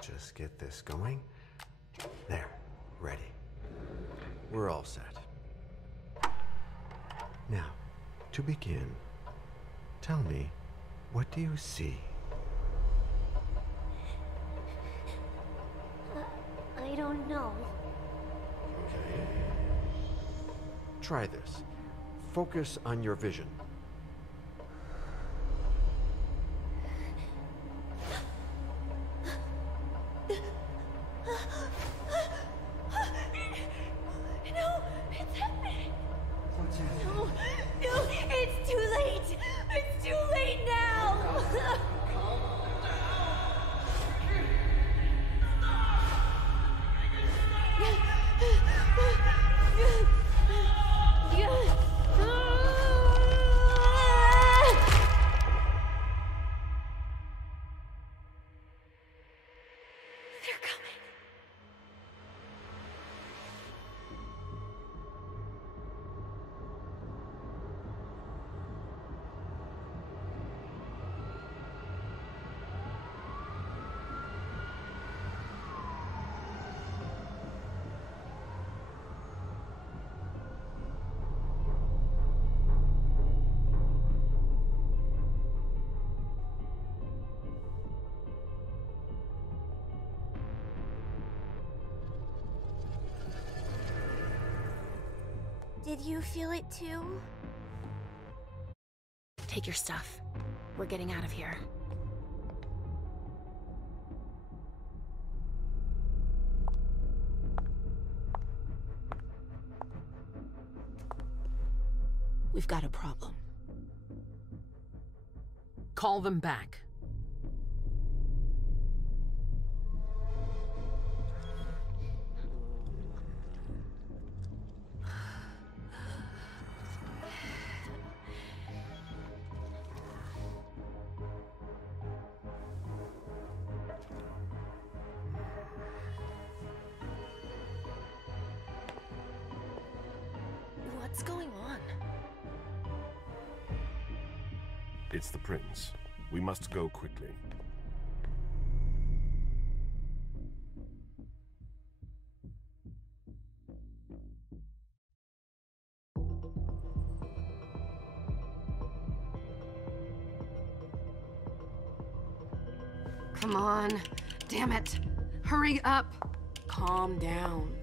just get this going. There, ready. We're all set. Now, to begin, tell me, what do you see? I don't know. Okay. Try this. Focus on your vision. No, it's happening. What's happening? No, it's too late. It's too late now. They're coming. Did you feel it too? Take your stuff. We're getting out of here. We've got a problem. Call them back. What's going on? It's the prince. We must go quickly. Come on. Damn it. Hurry up. Calm down.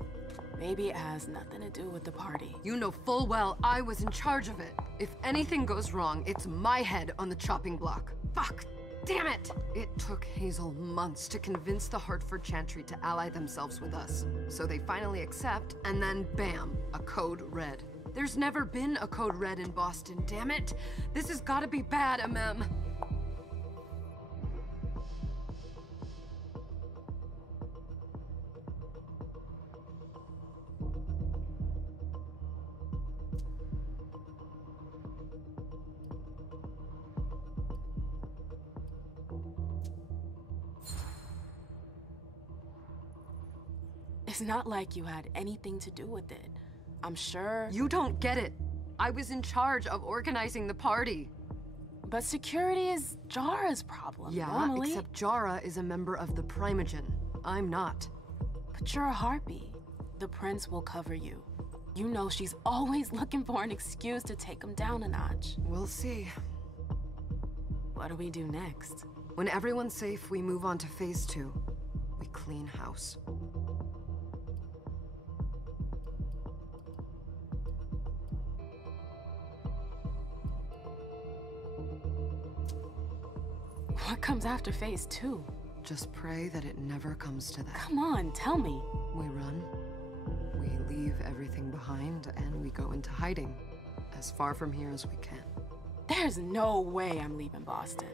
Maybe it has nothing to do with the party. You know full well I was in charge of it. If anything goes wrong, it's my head on the chopping block. Fuck. Damn it! It took Hazel months to convince the Hartford Chantry to ally themselves with us. So they finally accept, and then bam, a code red. There's never been a code red in Boston, damn it! This has gotta be bad, MM. It's not like you had anything to do with it. I'm sure... You don't get it. I was in charge of organizing the party. But security is Jara's problem, Yeah, normally. except Jara is a member of the Primogen. I'm not. But you're a harpy. The prince will cover you. You know she's always looking for an excuse to take him down a notch. We'll see. What do we do next? When everyone's safe, we move on to phase 2. We clean house. What comes after phase 2? Just pray that it never comes to that. Come on, tell me. We run, we leave everything behind, and we go into hiding. As far from here as we can. There's no way I'm leaving Boston.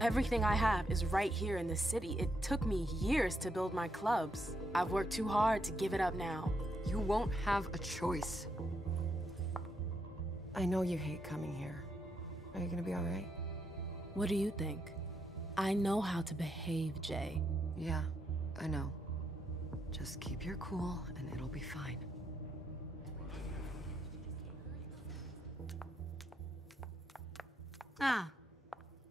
Everything I have is right here in the city. It took me years to build my clubs. I've worked too hard to give it up now. You won't have a choice. I know you hate coming here. Are you gonna be all right? What do you think? I know how to behave, Jay. Yeah, I know. Just keep your cool and it'll be fine. Ah,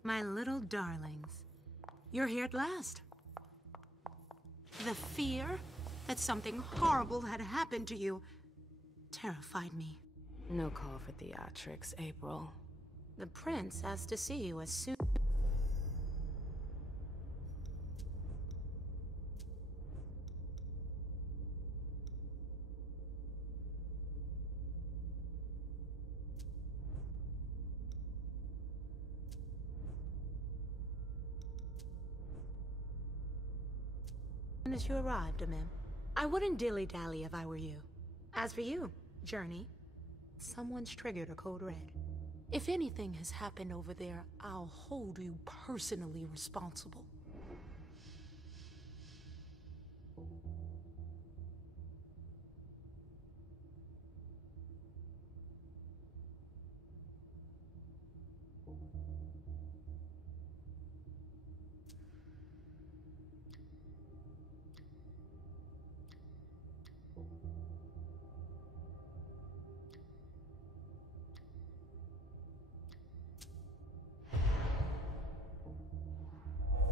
my little darlings. You're here at last. The fear that something horrible had happened to you terrified me. No call for theatrics, April. The prince asked to see you as soon as you arrived, Gamep. I wouldn't dilly-dally if I were you. As for you, Journey, someone's triggered a code red. If anything has happened over there, I'll hold you personally responsible.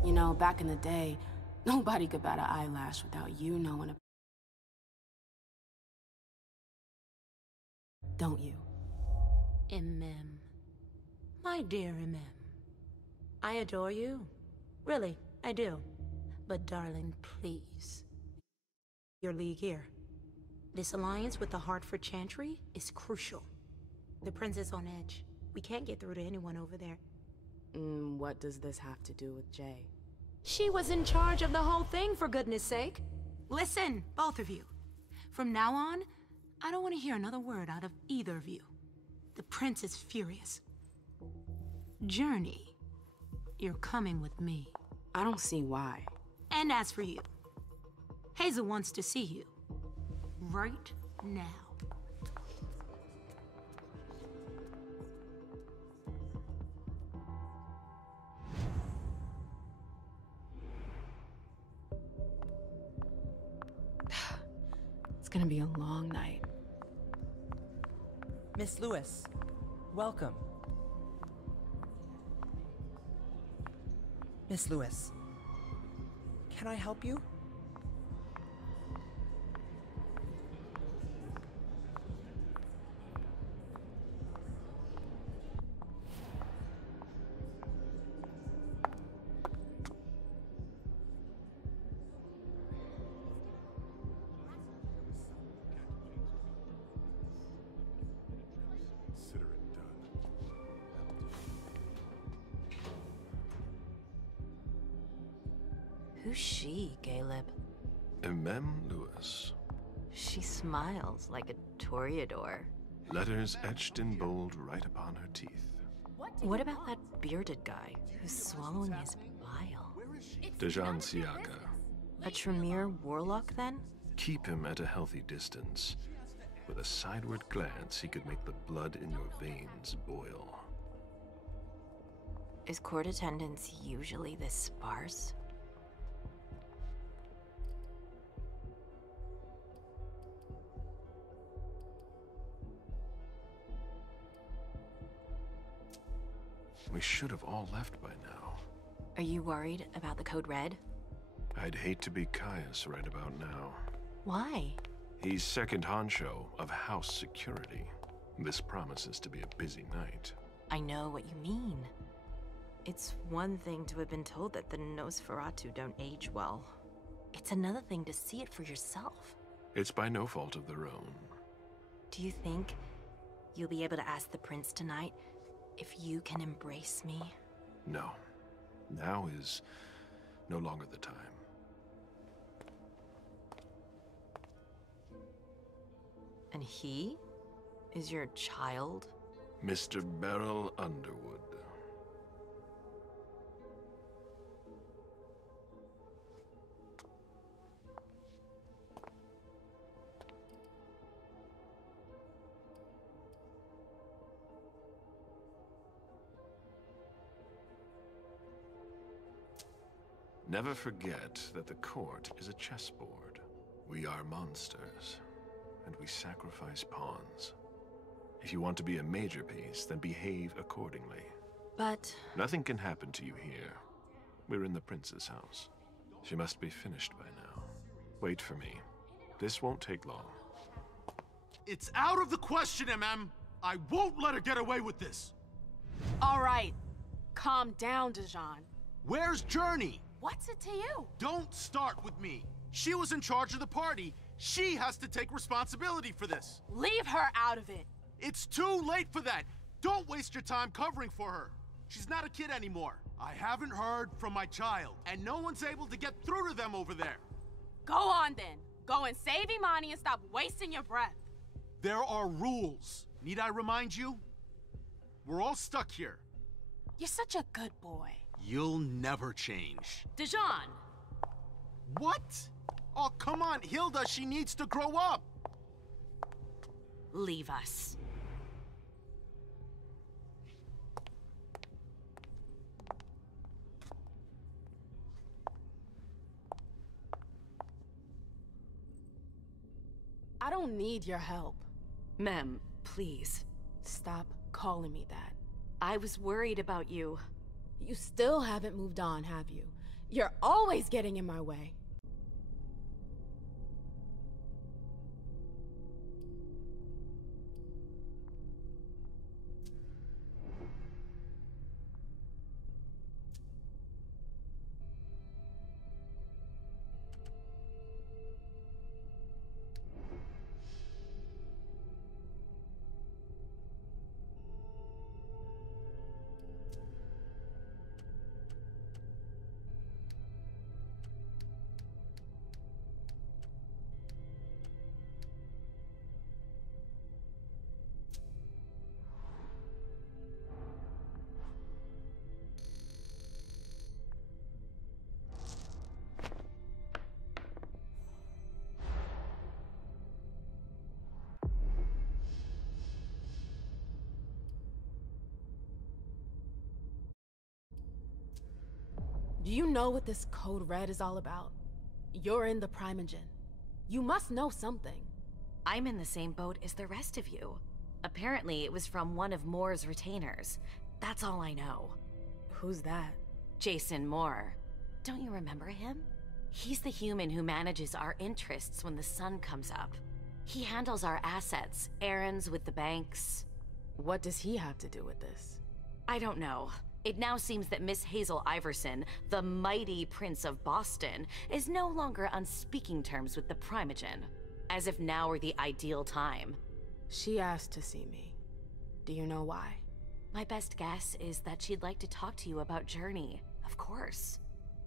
You know, back in the day, nobody could bat an eyelash without you knowing it. Don't you? Gamep. My dear Gamep. I adore you. Really, I do. But darling, please. Your league here. This alliance with the Hartford Chantry is crucial. The prince is on edge. We can't get through to anyone over there. What does this have to do with Jay? She was in charge of the whole thing, for goodness sake. Listen, both of you. From now on, I don't want to hear another word out of either of you. The prince is furious. Journey, you're coming with me. I don't see why. And as for you, Hazel wants to see you. Right now. It's gonna be a long night. Miss Lewis, welcome. Miss Lewis, can I help you? Consider it done. Who's she, Caleb? Mem Lewis. She smiles like a toreador. Letters etched in bold right upon her teeth. What about that bearded guy who's swallowing his bile? Dejan Siaka. A Tremere warlock, then? Keep him at a healthy distance. With a sideward glance, he could make the blood in your veins boil. Is court attendance usually this sparse? We should have all left by now. Are you worried about the Code Red? I'd hate to be Caius right about now. Why? He's second honcho of house security. This promises to be a busy night. I know what you mean. It's one thing to have been told that the Nosferatu don't age well. It's another thing to see it for yourself. It's by no fault of their own. Do you think you'll be able to ask the prince tonight if you can embrace me? No. Now is no longer the time. And he is your child? Mr. Beryl Underwood. Never forget that the court is a chessboard. We are monsters, and we sacrifice pawns. If you want to be a major piece, then behave accordingly. But Nothing can happen to you here. We're in the prince's house. She must be finished by now. Wait for me. This won't take long. It's out of the question, MM! I won't let her get away with this! All right. Calm down, Dijon. Where's Journey? What's it to you? Don't start with me. She was in charge of the party. She has to take responsibility for this. Leave her out of it. It's too late for that. Don't waste your time covering for her. She's not a kid anymore. I haven't heard from my child, and no one's able to get through to them over there. Go on then. Go and save Imani and stop wasting your breath. There are rules. Need I remind you? We're all stuck here. You're such a good boy. You'll never change. Dijon! What? Oh, come on, Hilda, she needs to grow up. Leave us. I don't need your help. Mem, please. Stop calling me that. I was worried about you. You still haven't moved on, have you? You're always getting in my way. Do you know what this Code Red is all about? You're in the Primogen. You must know something. I'm in the same boat as the rest of you. Apparently, it was from one of Moore's retainers. That's all I know. Who's that? Jason Moore. Don't you remember him? He's the human who manages our interests when the sun comes up. He handles our assets, errands with the banks. What does he have to do with this? I don't know. It now seems that Miss Hazel Iverson, the mighty Prince of Boston, is no longer on speaking terms with the Primogen. As if now were the ideal time. She asked to see me. Do you know why? My best guess is that she'd like to talk to you about Journey, of course.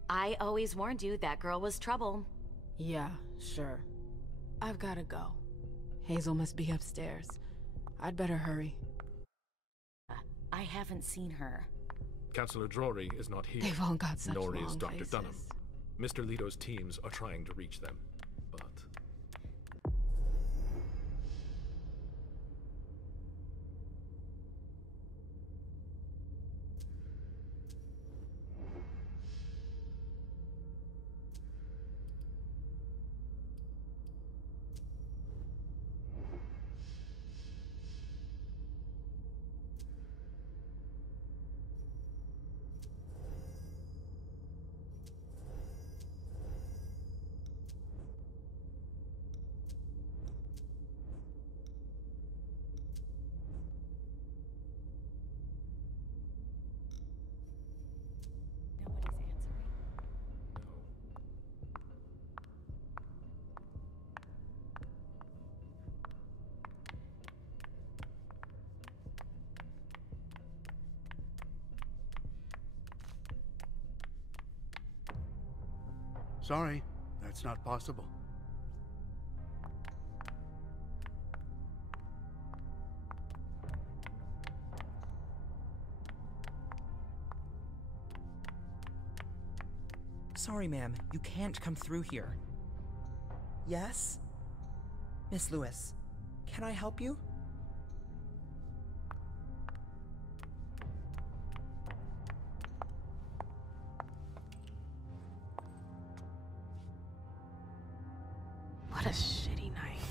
I always warned you that girl was trouble. Yeah, sure. I've gotta go. Hazel must be upstairs. I'd better hurry. I haven't seen her. Councillor Drury is not here. They've all got such nor long is Dr. faces. Dunham. Mr. Leto's teams are trying to reach them, but... Sorry, that's not possible. Sorry, ma'am. You can't come through here. Yes? Miss Lewis, can I help you? What a shitty night.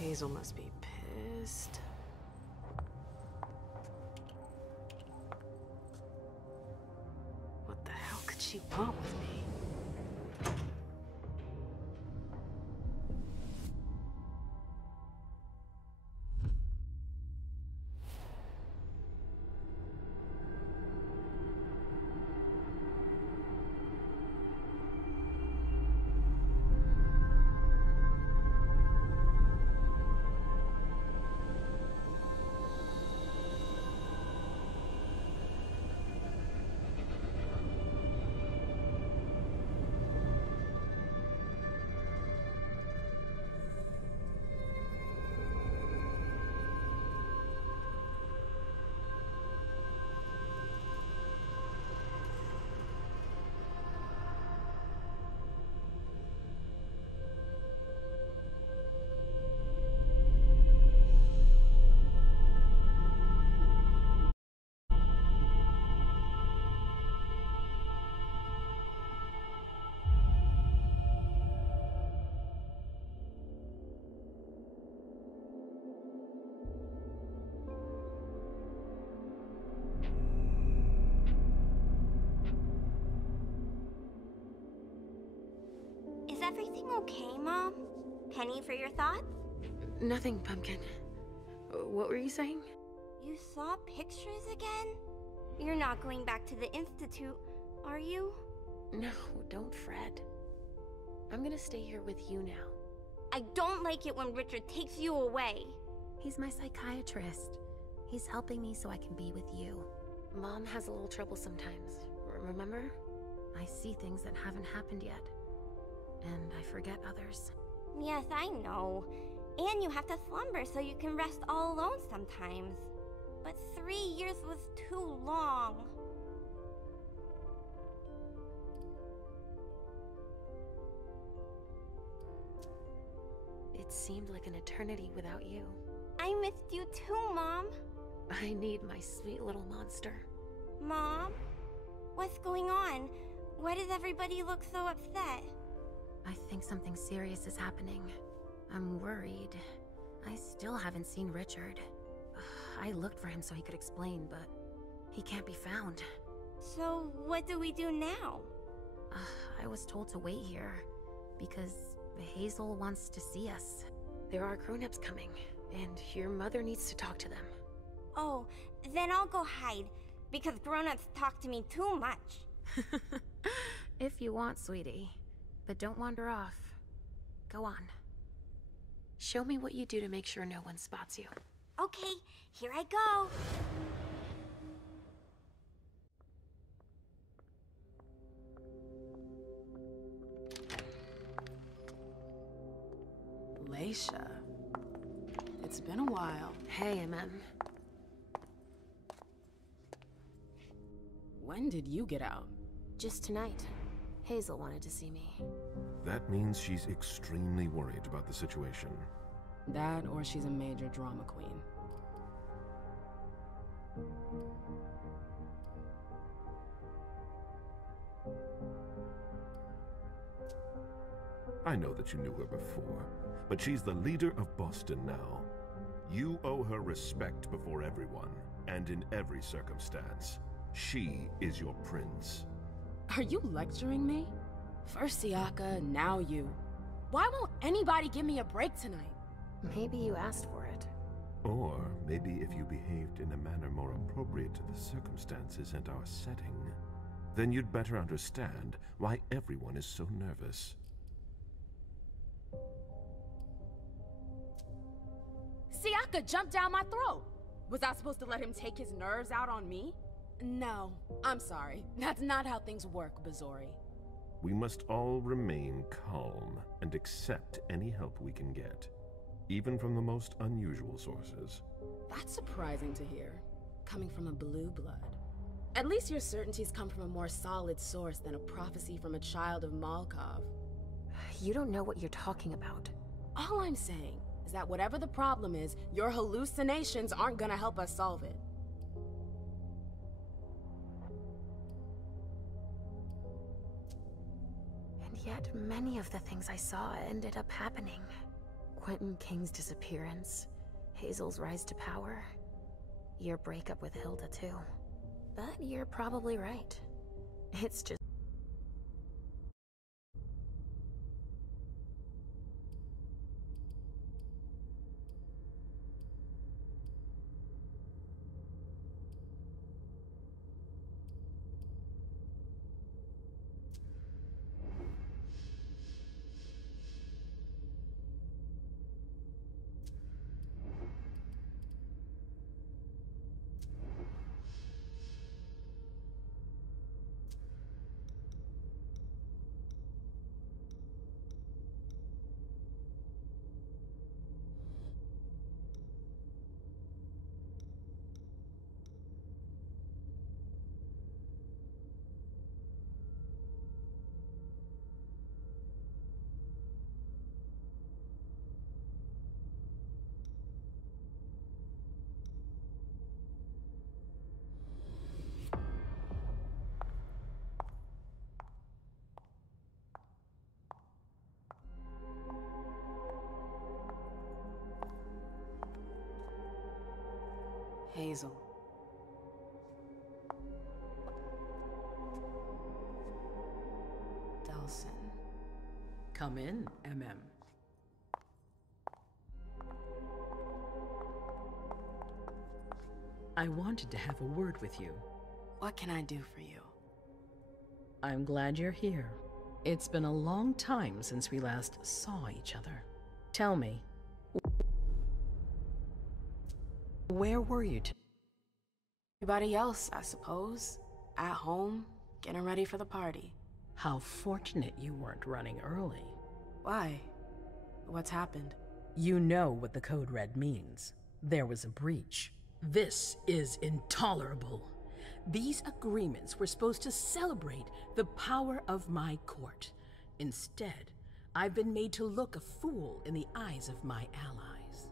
Hazel must be pissed. What the hell could she want with me? everything okay, Mom? Penny for your thoughts? Nothing, Pumpkin. What were you saying? You saw pictures again? You're not going back to the Institute, are you? No, don't fret. I'm gonna stay here with you now. I don't like it when Richard takes you away. He's my psychiatrist. He's helping me so I can be with you. Mom has a little trouble sometimes, remember? I see things that haven't happened yet. And I forget others. Yes, I know. And you have to slumber so you can rest all alone sometimes. But 3 years was too long. It seemed like an eternity without you. I missed you too, Mom. I need my sweet little monster. Mom? What's going on? Why does everybody look so upset? I think something serious is happening. I'm worried. I still haven't seen Richard. I looked for him so he could explain, but he can't be found. So what do we do now? I was told to wait here because Hazel wants to see us. There are grown-ups coming, and your mother needs to talk to them. Oh, then I'll go hide, because grown-ups talk to me too much. If you want, sweetie. But don't wander off. Go on. Show me what you do to make sure no one spots you. Okay, here I go. Leisha. It's been a while. Hey, MM. When did you get out? Just tonight. Hazel wanted to see me. That means she's extremely worried about the situation. That, or she's a major drama queen. I know that you knew her before, but she's the leader of Boston now. You owe her respect before everyone, and in every circumstance. She is your prince. Are you lecturing me? First Siaka, now you. Why won't anybody give me a break tonight? Maybe you asked for it. Or maybe if you behaved in a manner more appropriate to the circumstances and our setting, then you'd better understand why everyone is so nervous. Siaka jumped down my throat. Was I supposed to let him take his nerves out on me? No, I'm sorry. That's not how things work, Bazori. We must all remain calm and accept any help we can get, even from the most unusual sources. That's surprising to hear, coming from a blue blood. At least your certainties come from a more solid source than a prophecy from a child of Malkov. You don't know what you're talking about. All I'm saying is that whatever the problem is, your hallucinations aren't gonna help us solve it. Yet many of the things I saw ended up happening. Quentin King's disappearance, Hazel's rise to power, your breakup with Hilda too. But you're probably right. It's just... Hazel. Delson. Come in, MM. I wanted to have a word with you. What can I do for you? I'm glad you're here. It's been a long time since we last saw each other. Tell me, where were you Everybody else, I suppose. At home, getting ready for the party. How fortunate you weren't running early. Why? What's happened? You know what the Code Red means. There was a breach. This is intolerable. These agreements were supposed to celebrate the power of my court. Instead, I've been made to look a fool in the eyes of my allies.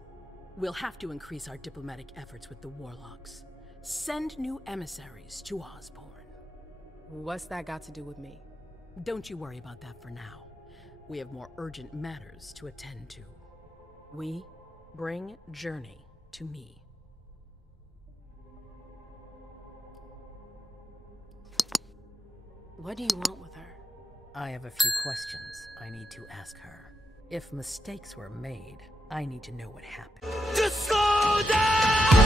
We'll have to increase our diplomatic efforts with the Warlocks. Send new emissaries to Osborne. What's that got to do with me? Don't you worry about that for now. We have more urgent matters to attend to. We bring Journey to me. What do you want with her? I have a few questions I need to ask her. If mistakes were made, I need to know what happened. Just slow down!